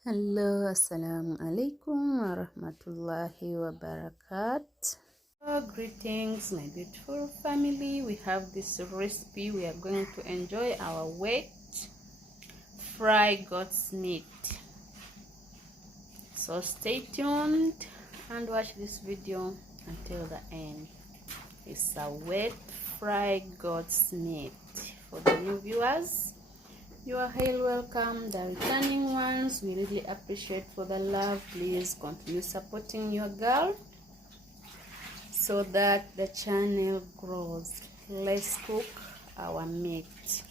Hello, assalamu alaikum wa rahmatullahi wa barakatuh. Greetings, my beautiful family. We have this recipe. We are going to enjoy our wet fried goat's meat. So stay tuned and watch this video until the end. It's a wet fried goat's meat. For the new viewers, you are highly welcome. The returning ones, we really appreciate for the love. Please continue supporting your girl so that the channel grows. Let's cook our meat.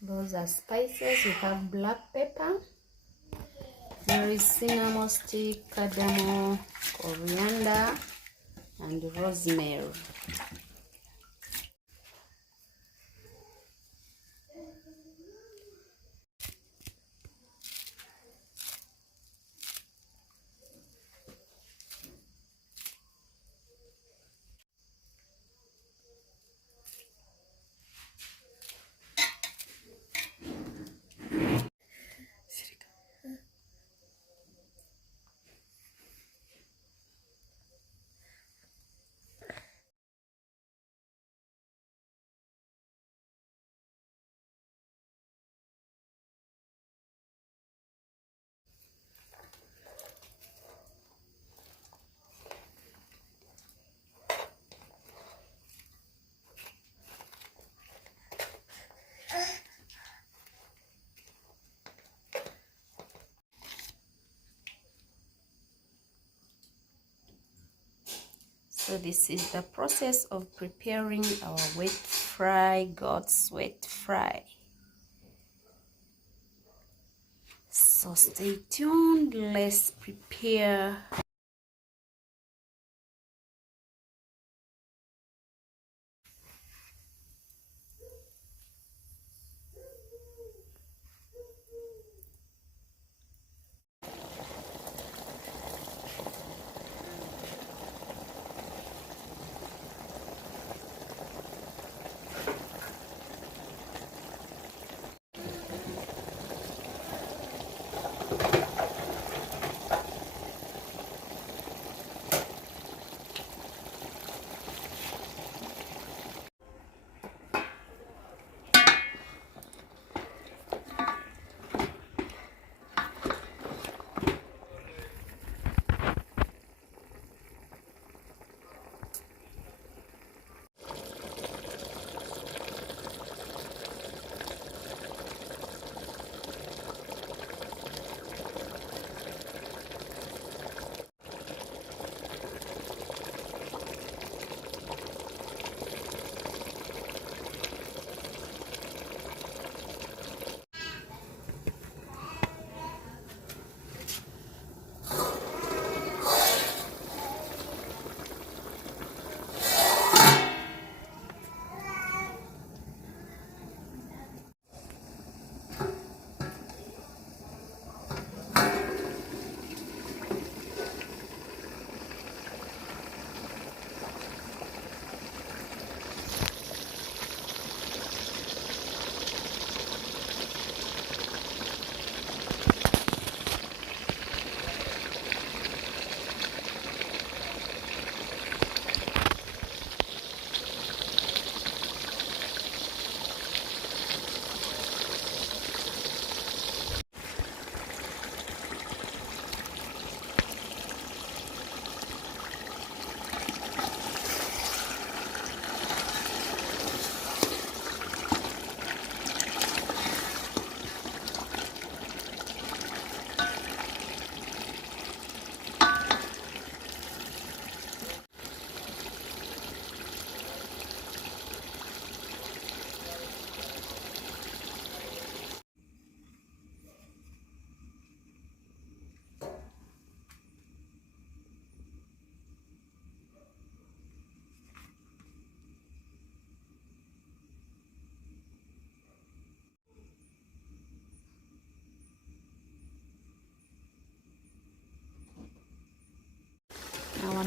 Those are spices. We have black pepper, there is cinnamon stick, cardamom, coriander, and rosemary. So this is the process of preparing our wet fry, God's wet fry. So stay tuned, let's prepare.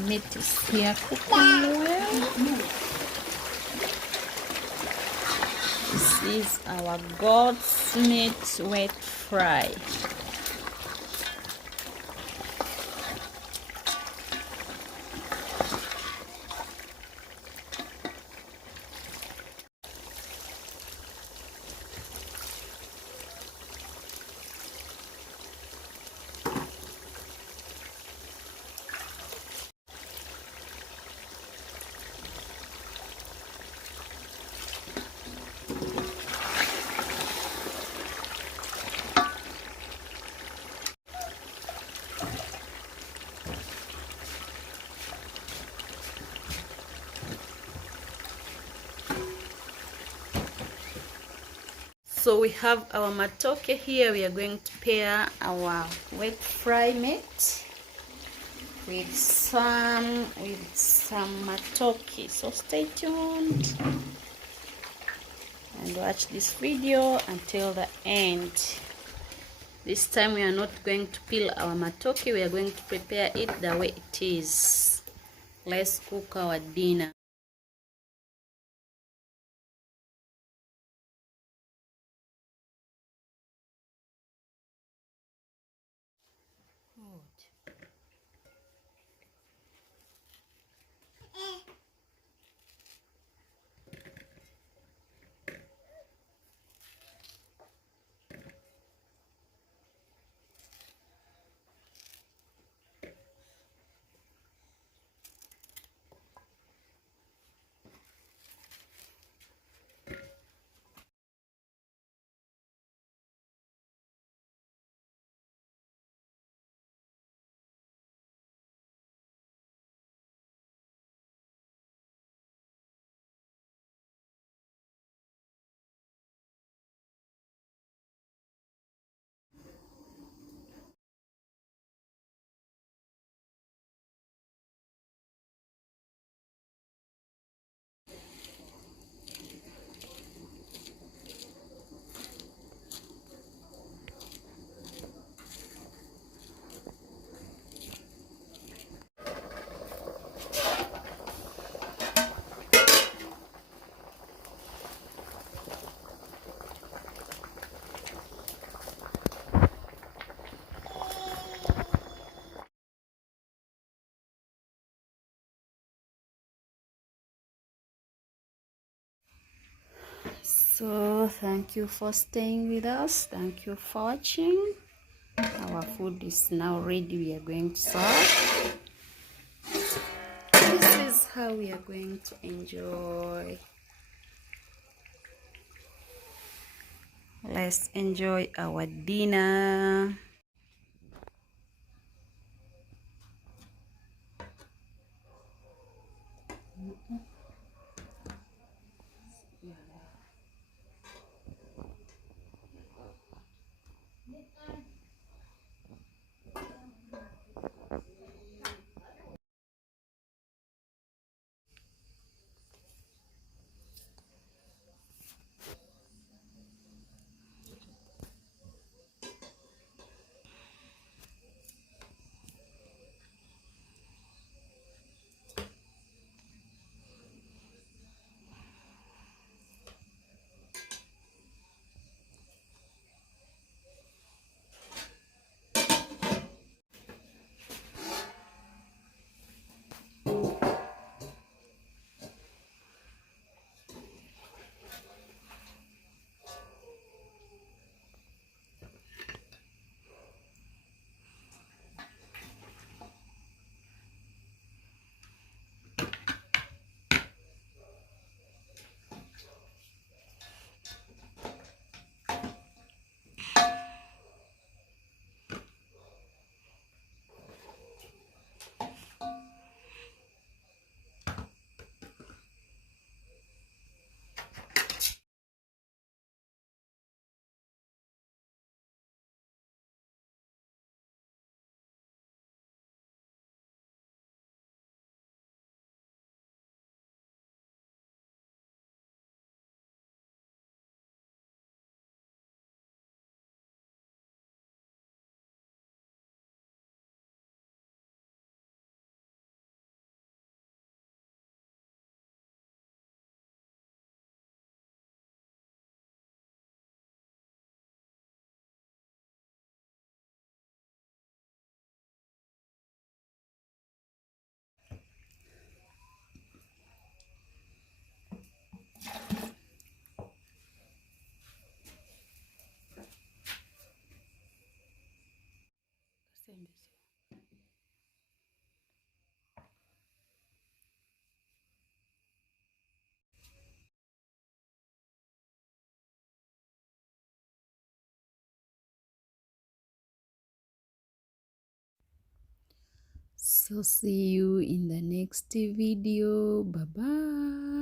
meat is here cooking well. This is our goat's meat wet fry. So we have our matoke here. We are going to pair our wet fry meat with some matoke. So stay tuned and watch this video until the end. This time we are not going to peel our matoke. We are going to prepare it the way it is. Let's cook our dinner. So thank you for staying with us. Thank you for watching. Our food is now ready. We are going to serve. This is how we are going to enjoy. Let's enjoy our dinner. So see you in the next video. Bye bye.